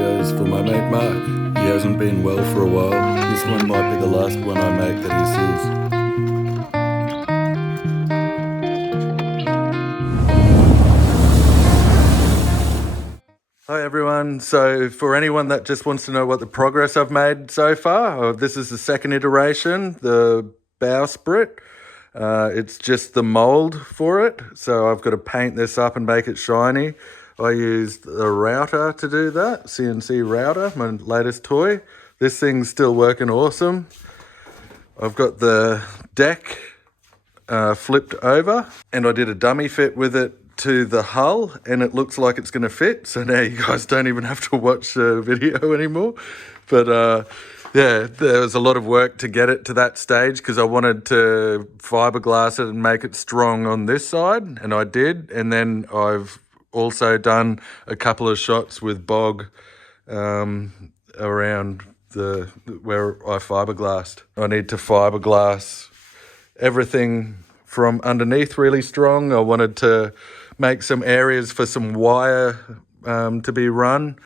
videos for my mate Mark. He hasn't been well for a while. This one might be the last one I make that he sees. Hi everyone, so for anyone that just wants to know what the progress I've made so far, this is the second iteration, the bowsprit. It's just the mold for it, so I've got to paint this up and make it shiny. I used a router to do that, CNC router, my latest toy. This thing's still working awesome. I've got the deck flipped over and I did a dummy fit with it to the hull and it looks like it's going to fit. So now you guys don't even have to watch the video anymore. But yeah, there was a lot of work to get it to that stage because I wanted to fiberglass it and make it strong on this side, and I did. And then I've also done a couple of shots with bog around where I fiberglassed. I need to fiberglass everything from underneath really strong. I wanted to make some areas for some wire to be run.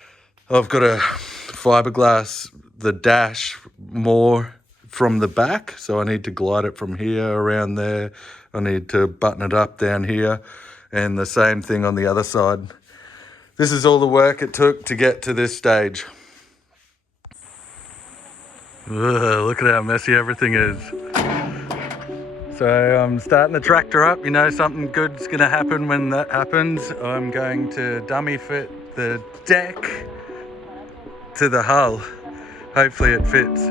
I've got to fiberglass the dash more from the back, so I need to glide it from here around there. I need to button it up down here, and the same thing on the other side. This is all the work it took to get to this stage. Ugh, look at how messy everything is. So I'm starting the tractor up. You know something good's gonna happen when that happens. I'm going to dummy fit the deck to the hull. Hopefully it fits.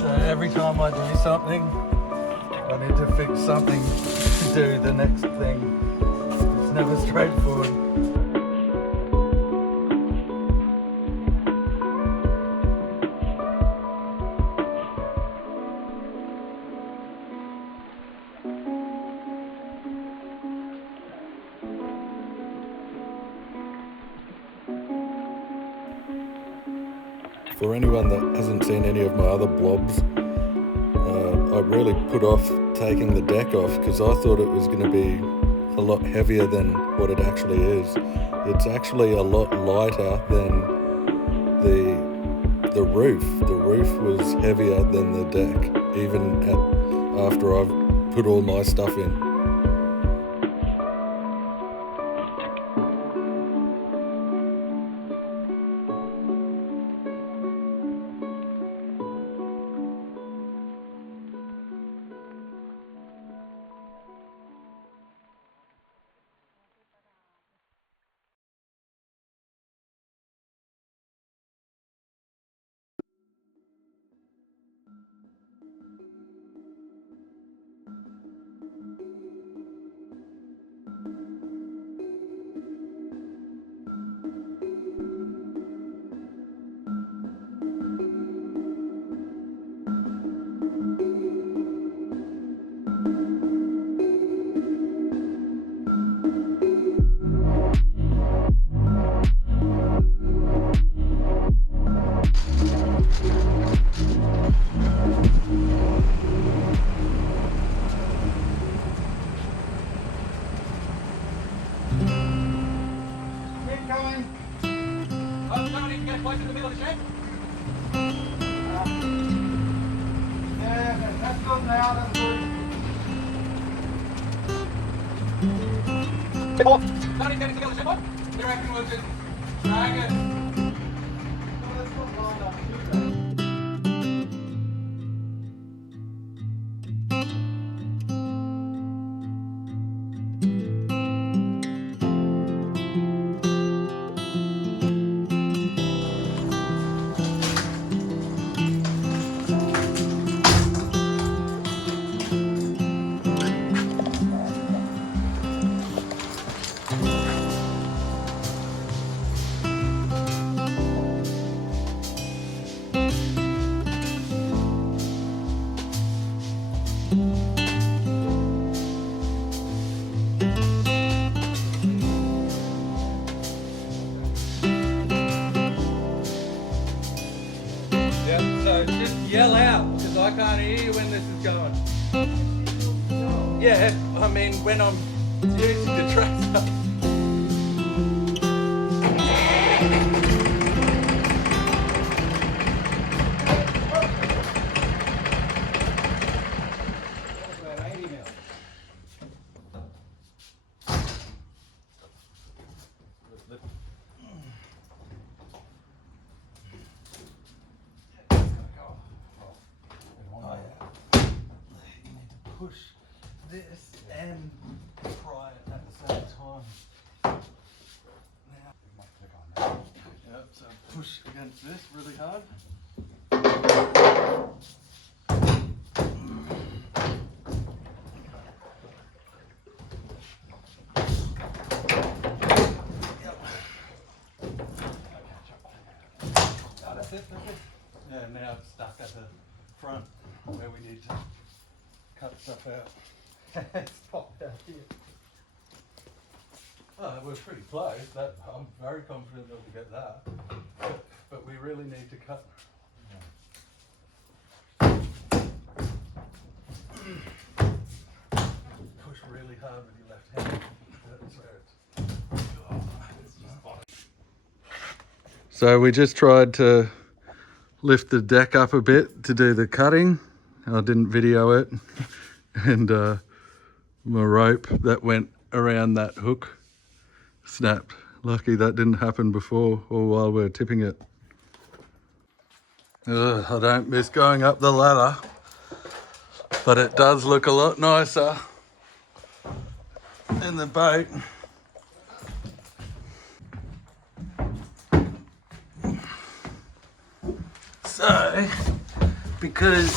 So every time I do something, I need to fix something to do the next thing. It's never straightforward. For anyone that hasn't seen any of my other blobs, I really put off taking the deck off because I thought it was going to be a lot heavier than what it actually is. It's actually a lot lighter than the roof. The roof was heavier than the deck, even after I've put all my stuff in. Not intending to go to the ship. You reckon we'll just drag it? Yell out, because I can't hear you when this is going. Yeah, I mean when I'm using the tracer. Push this and pry it at the same time. Now, yep, so push against this really hard. That's it. Yeah, now it's stuck at the front where we need to cut stuff out. It's popped out here. Oh, we're pretty close. I'm very confident that we'll get that. But we really need to cut. Push really hard with your left hand. That's where it's. So we just tried to lift the deck up a bit to do the cutting. I didn't video it. And my rope that went around that hook snapped. Lucky that didn't happen before or while we were tipping it. Ugh, I don't miss going up the ladder, but it does look a lot nicer in the boat. So, because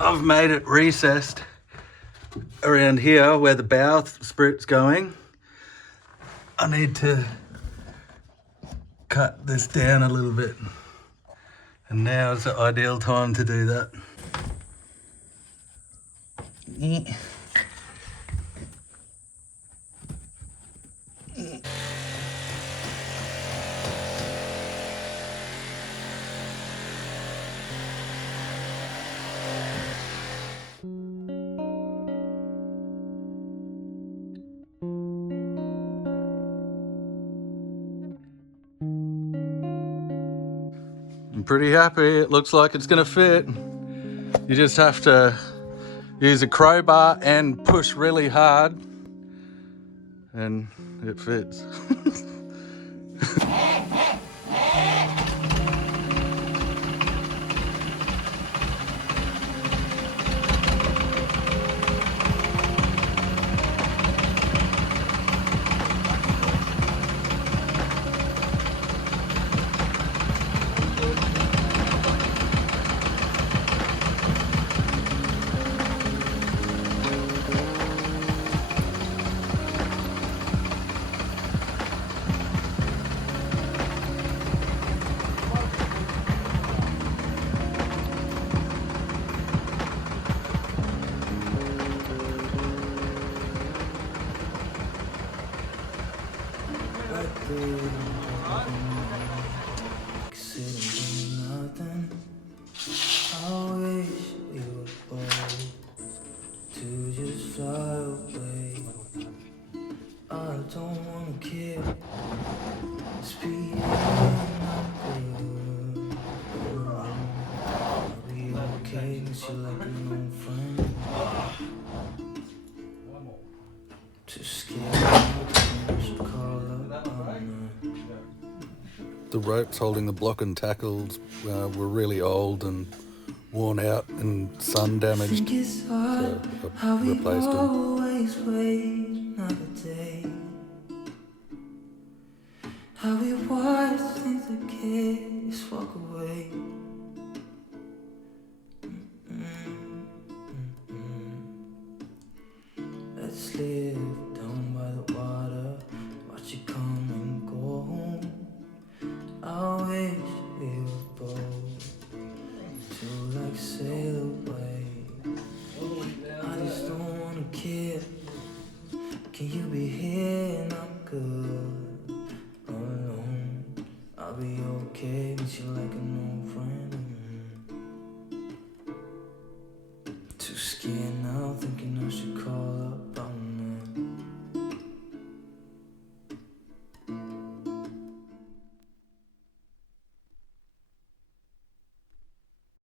I've made it recessed around here where the bow sprit's going, I need to cut this down a little bit. And now is the ideal time to do that. I'm pretty happy. It looks like it's gonna fit. You just have to use a crowbar and push really hard and it fits. The ropes holding the block and tackles were really old and worn out and sun damaged, so I replaced them. How we watch things that kids walk away. Let's live down by the water, watch it come and go home. I wish we were both to like sail away. I just don't wanna care. Can you be here and I'm good alone? I'll be okay, miss you like an old friend.